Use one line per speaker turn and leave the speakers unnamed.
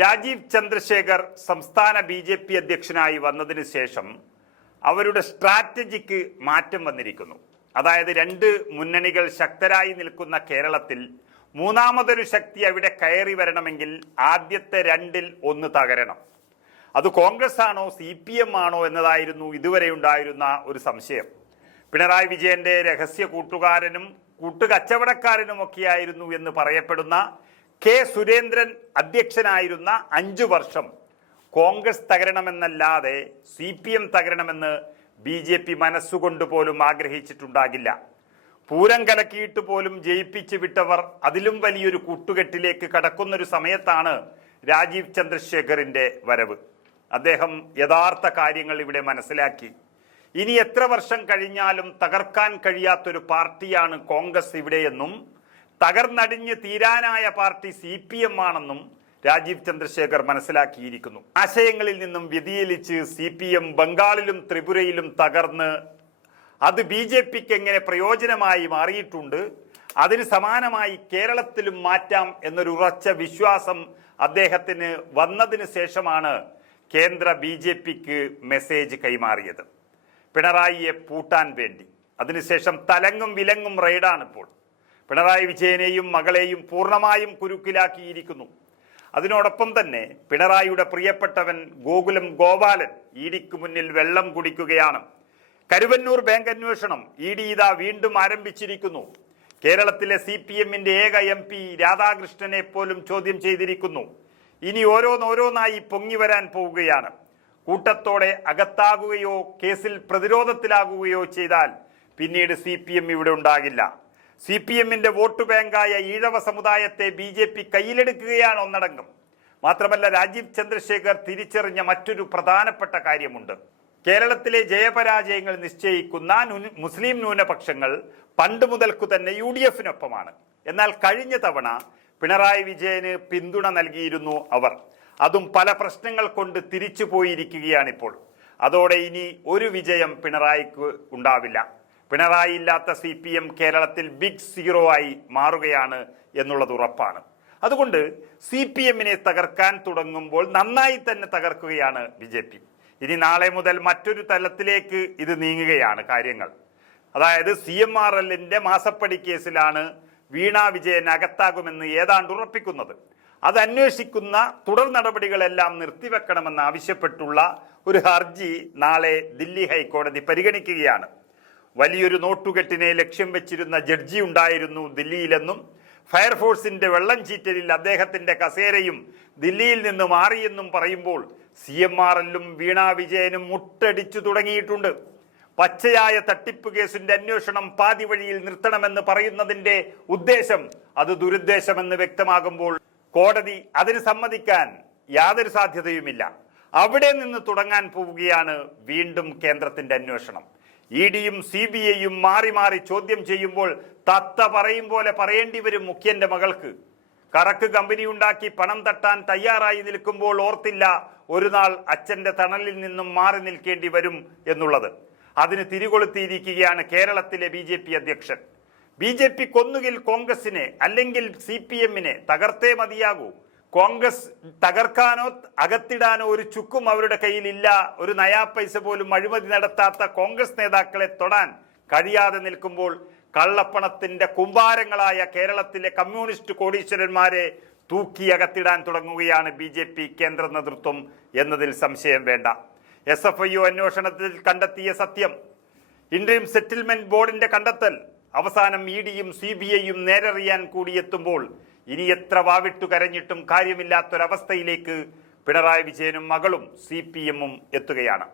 രാജീവ് ചന്ദ്രശേഖർ സംസ്ഥാന B J P അധ്യക്ഷനായി വന്നതിന് ശേഷം അവരുടെ സ്ട്രാറ്റജിക്ക് മാറ്റം വന്നിരിക്കുന്നു. അതായത് രണ്ട് മുന്നണികൾ ശക്തരായി നിൽക്കുന്ന കേരളത്തിൽ മൂന്നാമതൊരു ശക്തി അവിടെ കയറി വരണമെങ്കിൽ ആദ്യത്തെ രണ്ടിൽ ഒന്ന് തകരണം. അത് കോൺഗ്രസ് ആണോ സി പി എം ആണോ എന്നതായിരുന്നു ഇതുവരെ ഉണ്ടായിരുന്ന ഒരു സംശയം. പിണറായി വിജയന്റെ രഹസ്യ കൂട്ടുകാരനും കൂട്ടുകച്ചവടക്കാരനുമൊക്കെയായിരുന്നു എന്ന് പറയപ്പെടുന്ന കെ സുരേന്ദ്രൻ അധ്യക്ഷനായിരുന്ന അഞ്ചു വർഷം കോൺഗ്രസ് തകരണമെന്നല്ലാതെ സി പി എം തകരണമെന്ന് ബി ജെ പി മനസ്സുകൊണ്ട് പോലും ആഗ്രഹിച്ചിട്ടുണ്ടാകില്ല. പൂരം കലക്കിയിട്ട് പോലും ജയിപ്പിച്ചു വിട്ടവർ അതിലും വലിയൊരു കൂട്ടുകെട്ടിലേക്ക് കടക്കുന്നൊരു സമയത്താണ് രാജീവ് ചന്ദ്രശേഖറിന്റെ വരവ്. അദ്ദേഹം യഥാർത്ഥ കാര്യങ്ങൾ ഇവിടെ മനസ്സിലാക്കി. ഇനി എത്ര വർഷം കഴിഞ്ഞാലും തകർക്കാൻ കഴിയാത്തൊരു പാർട്ടിയാണ് കോൺഗ്രസ് ഇവിടെയെന്നും തകർന്നടിഞ്ഞ് തീരാനായ പാർട്ടി സി പി എം ആണെന്നും രാജീവ് ചന്ദ്രശേഖർ മനസ്സിലാക്കിയിരിക്കുന്നു. ആശയങ്ങളിൽ നിന്നും വ്യതിചലിച്ച് സി പി എം ബംഗാളിലും ത്രിപുരയിലും തകർന്ന് അത് ബി ജെ പിക്ക് എങ്ങനെ പ്രയോജനമായി മാറിയിട്ടുണ്ട് അതിന് സമാനമായി കേരളത്തിലും മാറ്റാം എന്നൊരു ഉറച്ച വിശ്വാസം അദ്ദേഹത്തിന് വന്നതിന് ശേഷമാണ് കേന്ദ്ര ബി ജെ പിക്ക് മെസ്സേജ് കൈമാറിയത്. പിണറായിയെ പൂട്ടാൻ വേണ്ടി. അതിനുശേഷം തലങ്ങും വിലങ്ങും റെയ്ഡാണ് ഇപ്പോൾ പിണറായി വിജയനെയും മകളെയും പൂർണമായും കുരുക്കിലാക്കിയിരിക്കുന്നു. അതിനോടൊപ്പം തന്നെ പിണറായിയുടെ പ്രിയപ്പെട്ടവൻ ഗോകുലം ഗോപാലൻ ഇഡിക്ക് മുന്നിൽ വെള്ളം കുടിക്കുകയാണ്. കരുവന്നൂർ ബാങ്ക് അന്വേഷണം ഇ ഡി ഇതാ വീണ്ടും ആരംഭിച്ചിരിക്കുന്നു. കേരളത്തിലെ സി പി എമ്മിന്റെ ഏക എം പി രാധാകൃഷ്ണനെ പോലും ചോദ്യം ചെയ്തിരിക്കുന്നു. ഇനി ഓരോന്നോരോന്നായി പൊങ്ങി വരാൻ പോവുകയാണ്. കൂട്ടത്തോടെ അകത്താകുകയോ കേസിൽ പ്രതിരോധത്തിലാകുകയോ ചെയ്താൽ പിന്നീട് സി ഇവിടെ ഉണ്ടാകില്ല. സി പി എമ്മിന്റെ വോട്ട് ബാങ്കായ ഈഴവ സമുദായത്തെ ബി ജെ പി കയ്യിലെടുക്കുകയാണ് ഒന്നടങ്കം. മാത്രമല്ല രാജീവ് ചന്ദ്രശേഖർ തിരിച്ചറിഞ്ഞ മറ്റൊരു പ്രധാനപ്പെട്ട കാര്യമുണ്ട്. കേരളത്തിലെ ജയപരാജയങ്ങൾ നിശ്ചയിക്കുന്ന മുസ്ലിം ന്യൂനപക്ഷങ്ങൾ പണ്ട് മുതൽക്കു തന്നെ യു ഡി എഫിനൊപ്പമാണ്. എന്നാൽ കഴിഞ്ഞ തവണ പിണറായി വിജയന് പിന്തുണ നൽകിയിരുന്നു അവർ. അതും പല പ്രശ്നങ്ങൾ കൊണ്ട് തിരിച്ചു പോയിരിക്കുകയാണിപ്പോൾ അതോടെ ഇനി ഒരു വിജയം പിണറായിക്ക് ഉണ്ടാവില്ല. പിണറായി ഇല്ലാത്ത സി പി എം കേരളത്തിൽ ബിഗ് സീറോ ആയി മാറുകയാണ് എന്നുള്ളത് ഉറപ്പാണ്. അതുകൊണ്ട് സി പി എമ്മിനെ തകർക്കാൻ തുടങ്ങുമ്പോൾ നന്നായി തന്നെ തകർക്കുകയാണ് ബി ജെ പി. ഇനി നാളെ മുതൽ മറ്റൊരു തലത്തിലേക്ക് ഇത് നീങ്ങുകയാണ് കാര്യങ്ങൾ. അതായത് സി എം ആർ എല്ലിന്റെ മാസപ്പടി കേസിലാണ് വീണ വിജയൻ അകത്താകുമെന്ന് ഏതാണ്ട് ഉറപ്പിക്കുന്നത്. അത് അന്വേഷിക്കുന്ന തുടർ നടപടികളെല്ലാം നിർത്തിവെക്കണമെന്ന് ആവശ്യപ്പെട്ടുള്ള ഒരു ഹർജി നാളെ ദില്ലി ഹൈക്കോടതി പരിഗണിക്കുകയാണ്. വലിയൊരു നോട്ടുകെട്ടിനെ ലക്ഷ്യം വെച്ചിരുന്ന ജഡ്ജി ഉണ്ടായിരുന്നു ദില്ലിയിലെന്നും ഫയർഫോഴ്സിന്റെ വെള്ളം ചീറ്റലിൽ അദ്ദേഹത്തിന്റെ കസേരയും ദില്ലിയിൽ നിന്ന് മാറിയെന്നും പറയുമ്പോൾ സി എം ആർ എല്ലും വീണ വിജയനും മുട്ടടിച്ചു തുടങ്ങിയിട്ടുണ്ട്. പച്ചയായ തട്ടിപ്പ് കേസിന്റെ അന്വേഷണം പാതി വഴിയിൽ നിർത്തണമെന്ന് പറയുന്നതിന്റെ ഉദ്ദേശം അത് ദുരുദ്ദേശമെന്ന് വ്യക്തമാകുമ്പോൾ കോടതി അതിന് സമ്മതിക്കാൻ യാതൊരു സാധ്യതയുമില്ല. അവിടെ നിന്ന് തുടങ്ങാൻ പോവുകയാണ് വീണ്ടും കേന്ദ്രത്തിന്റെ അന്വേഷണം. ഇ ഡിയും സി ബി ഐയും മാറി മാറി ചോദ്യം ചെയ്യുമ്പോൾ തത്ത പറയും പോലെ പറയേണ്ടി വരും മുഖ്യന്റെ മകൾക്ക്. കറക്ക് കമ്പനി ഉണ്ടാക്കി പണം തട്ടാൻ തയ്യാറായി നിൽക്കുമ്പോൾ ഓർത്തില്ല ഒരു നാൾ അച്ഛന്റെ തണലിൽ നിന്നും മാറി നിൽക്കേണ്ടി വരും എന്നുള്ളത്. അതിന് തിരികൊളുത്തിയിരിക്കുകയാണ് കേരളത്തിലെ ബി ജെ പി അധ്യക്ഷൻ. ബി ജെ പി കൊന്നുകിൽ കോൺഗ്രസിനെ അല്ലെങ്കിൽ സി പി എമ്മിനെ തകർത്തേ മതിയാകൂ. കോൺഗ്രസ് തകർക്കാനോ അകത്തിടാനോ ഒരു ചുക്കും അവരുടെ കയ്യിലില്ല. ഒരു നയാ പൈസ പോലും അഴിമതി നടത്താത്ത കോൺഗ്രസ് നേതാക്കളെ തൊടാൻ കഴിയാതെ നിൽക്കുമ്പോൾ കള്ളപ്പണത്തിന്റെ കുമ്പാരങ്ങളായ കേരളത്തിലെ കമ്മ്യൂണിസ്റ്റ് കോടീശ്വരന്മാരെ തൂക്കി അകത്തിടാൻ തുടങ്ങുകയാണ് ബി ജെ പി കേന്ദ്ര നേതൃത്വം എന്നതിൽ സംശയം വേണ്ട. എസ് എഫ് ഐ അന്വേഷണത്തിൽ കണ്ടെത്തിയ സത്യം. ഇന്ത്യൻ സെറ്റിൽമെന്റ് ബോർഡിന്റെ കണ്ടെത്തൽ. അവസാനം ഇ ഡിയും സി ബി ഐയും നേരറിയാൻ കൂടിയെത്തുമ്പോൾ ഇനി എത്ര വാവിട്ടു കരഞ്ഞിട്ടും കാര്യമില്ലാത്തൊരവസ്ഥയിലേക്ക് പിണറായി വിജയനും മകളും സി പി എമ്മും എത്തുകയാണ്.